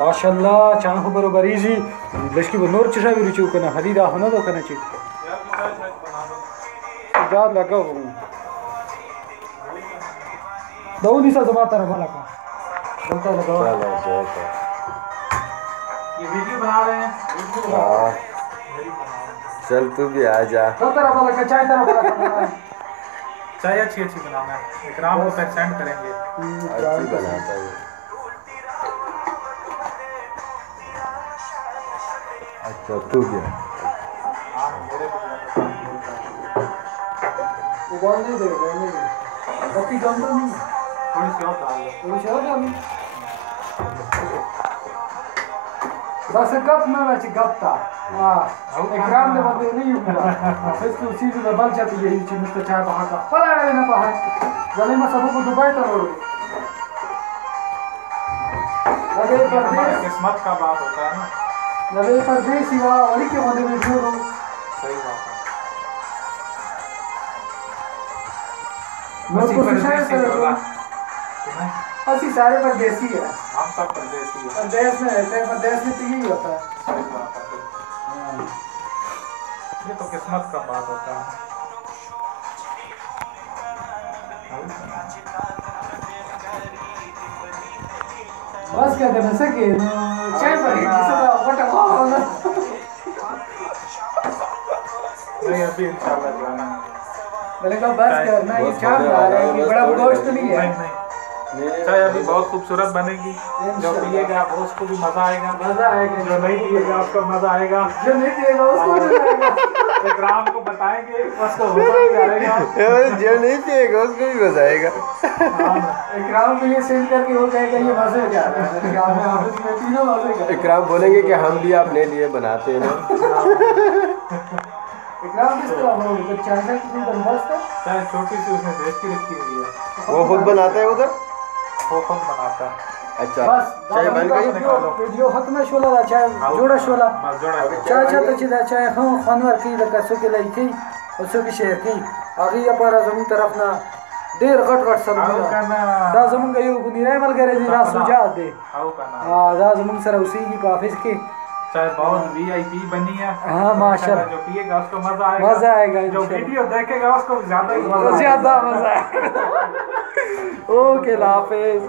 माशाल्लाह चांद को बरोबरीजी लश्की वो नूर चशा भी रुचि करना हदीदा होना तो करना चाहिए याद लगा वो दौनी सा जमाता रहा भला का बोलता लगा ये वीडियो बना रहे हैं चल तू भी आ जा तो तेरा भला का चाय तेरा भला का चाय अच्छी बनाना है इकराम को सेंड करेंगे अच्छी बनाता है अच्छा तू क्या उबालने दे बाकी जानता नहीं थोड़ी सी और डाल लो थोड़ी सी और डाल बस कप में वैसे गप्ता एग्राम ने बंदे नहीं हुआ इसकी उसी से बल जाती है ये चीज तो चाय बाहर का पड़ा है ना बाहर गले में सबको दुबई तक हो अरे परदेश किस्मत का बात होता है ना नवे परदेसी वाली के बंदे में जोड़ो सही बात है मैं को परदेसी होगा असली सारे परदेसी है हम सब परदेसी हैं परदेश में रहते हैं परदेश में तो यही होता है सही बात है ये तो किस्मत का बात होता है बस क्या करना सके चाय पड़ी जिससे बटा नहीं अभी इंशाल्लाह जाना मैंने कहा बस करना ये चाय बना रहे हैं बड़ा गोश्त नहीं है नहीं चाय अभी बहुत खूबसूरत बनेगी जो पिएगा उसको भी मजा आएगा जो नहीं पिएगा उसको मजा आएगा जो नहीं पिएगा उसको मजा आएगा इकराम को बताएंगे उसको मजा भी आएगा जो नहीं पिएगा उसको भी मजा आएगा इकराम को ये सेंड करके हो जाएगा ये मजे क्या है इकराम में ऑफिस में तीनों मजे क्या इकराम बोलेंगे कि हम भी अपने लिए बनाते हैं इकराम किस तरह हो तो चाय से कितनी बंदोबस्त है चाय छोटी सी उसने देश की रखी हुई है वो खुद बनाता है उधर वो खुद बनाता है अच्छा बस चाय बन गई वीडियो खत्म शोला चाय जोड़ा शोला बस जोड़ा चाय चाहते चिदा चाय हम खानवर की लगा सो के लाई की और सो की शेयर की आगे या पर जमीन तरफ ना देर गट सब दा जमीन का यो निराय मल करे जी रात सुजा दे आओ करना हां दा जमीन सर उसी की ऑफिस की चाय बहुत वीआईपी बनी है हां माशाल्लाह जो पिएगा उसको मजा आएगा जो वीडियो देखेगा उसको ज्यादा मजा आएगा ओके हाफिज।